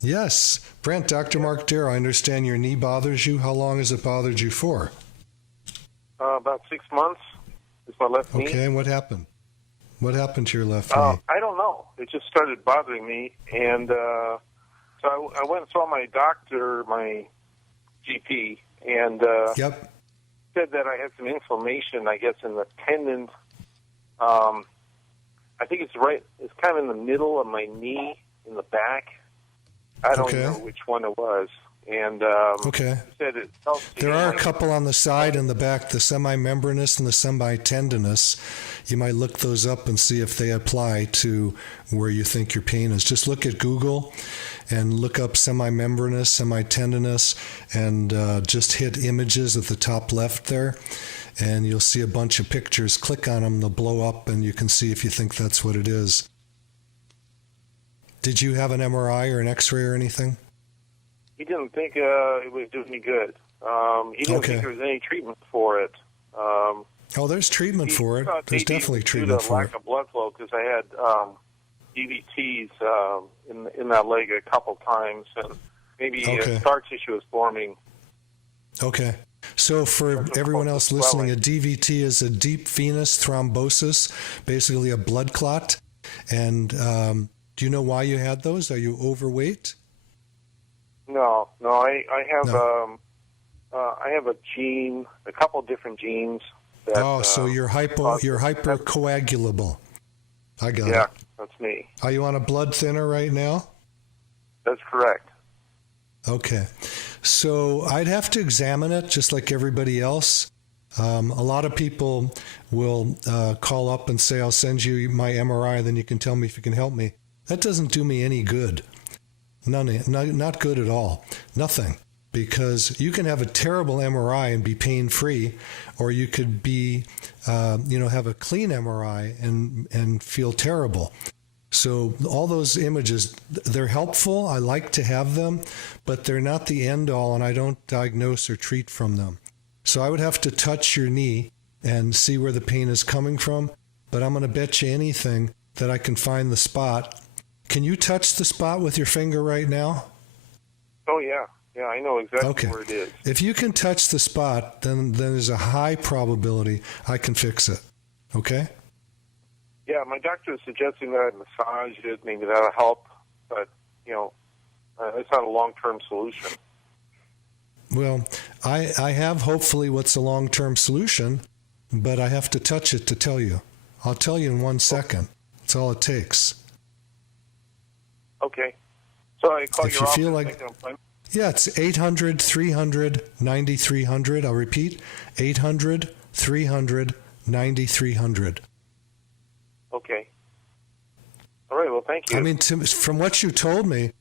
Yes. Brent, Dr. Mark Darrow, I understand your knee bothers you. How long has it bothered you for? About 6 months. It's my left knee. Okay, and what happened? What happened to your left knee? I don't know. It just started bothering me, and so I went and saw my doctor, my GP, and Yep. said that I had some inflammation, I guess, in the tendon. I think it's right. It's kind of in the middle of my knee, in the back. I don't Okay. know which one it was. And Okay. he said it helps. There are a couple on the side and the back, the semimembranous and the semitendinous. You might look those up and see if they apply to where you think your pain is. Just look at Google and look up semimembranous, semitendinous, and just hit images at the top left there, and you'll see a bunch of pictures. Click on them, they'll blow up, and you can see if you think that's what it is. Did you have an MRI or an X-ray or anything? He didn't think it would do any good. He didn't think there was any treatment for it. Oh, there's treatment for it. thought There's maybe definitely it was treatment due to for lack it. of blood flow because I had DVTs in that leg a couple times, and maybe Okay. scar tissue is forming. Okay. So for everyone else listening, a DVT is a deep venous thrombosis, basically a blood clot. And do you know why you had those? Are you overweight? No, I have No. I have a gene, a couple different genes. That, So you're hypercoagulable. I got yeah, it. that's me. Are you on a blood thinner right now? That's correct. Okay. So I'd have to examine it just like everybody else. A lot of people will call up and say, I'll send you my MRI, then you can tell me if you can help me. That doesn't do me any good. Not good at all. Nothing. Because you can have a terrible MRI and be pain-free, or you could be, have a clean MRI and feel terrible. So all those images, they're helpful. I like to have them, but they're not the end all, and I don't diagnose or treat from them. So I would have to touch your knee and see where the pain is coming from, but I'm going to bet you anything that I can find the spot. Can you touch the spot with your finger right now? Oh yeah, I know exactly where it is. If you can touch the spot, then there's a high probability I can fix it. Okay? Yeah, my doctor is suggesting that I massage it. Maybe that'll help, but it's not a long-term solution. Well, I have hopefully what's a long-term solution, but I have to touch it to tell you. I'll tell you in 1 second. That's all it takes. Okay. So I call If your you office. feel make like, an appointment? yeah, it's 800-300-9300. I'll repeat, 800-300-9300. Okay. All right. Well, thank you. I mean, from what you told me,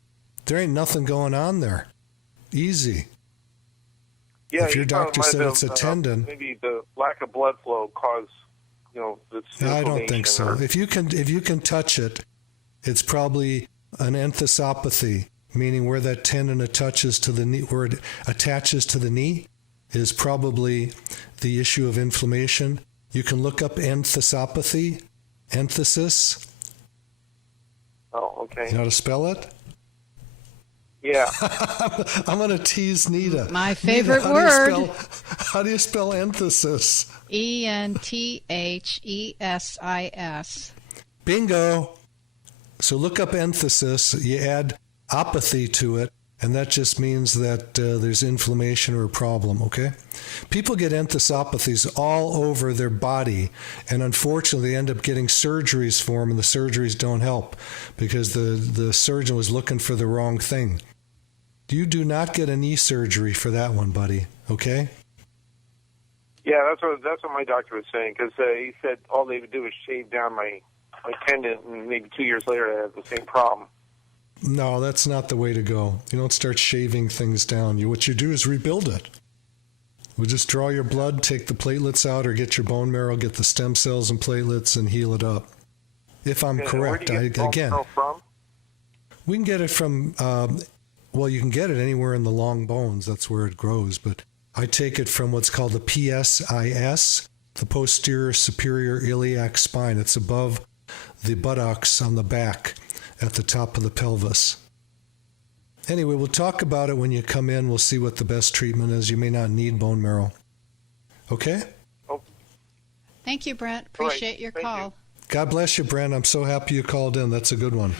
there ain't nothing going on there. Easy. yeah, if your you thought it doctor might said have it's a been, tendon- maybe the lack of blood flow caused, this I don't think so. inflammation If you can touch it, it's probably an enthesopathy, meaning where that tendon attaches to the knee, where it attaches to the knee, is probably the issue of inflammation. You can look up enthesopathy, enthesis. Oh, okay. You know how to spell it? Yeah. I'm going to tease Nita. My favorite Nita, word. How do you spell enthesis? ENTHESIS. Bingo. So look up enthesis. You add apathy to it, and that just means that there's inflammation or a problem, okay? People get enthesopathies all over their body, and unfortunately they end up getting surgeries for them, and the surgeries don't help because the surgeon was looking for the wrong thing. You do not get a knee surgery for that one, buddy, okay? Yeah, that's what my doctor was saying, because he said all they would do is shave down my tendon, and maybe 2 years later I have the same problem. No, that's not the way to go. You don't start shaving things down. What you do is rebuild it. We just draw your blood, take the platelets out, or get your bone marrow, get the stem cells and platelets, and heal it up. If I'm And correct, where do you get bone again, marrow from? we can get it from, you can get it anywhere in the long bones. That's where it grows. But I take it from what's called the PSIS, the posterior superior iliac spine. It's above the buttocks on the back at the top of the pelvis. Anyway, we'll talk about it when you come in. We'll see what the best treatment is. You may not need bone marrow. Okay? Oh, Thank you, Brent. All right. Appreciate your Thank call. you. God bless you, Brent. I'm so happy you called in. That's a good one.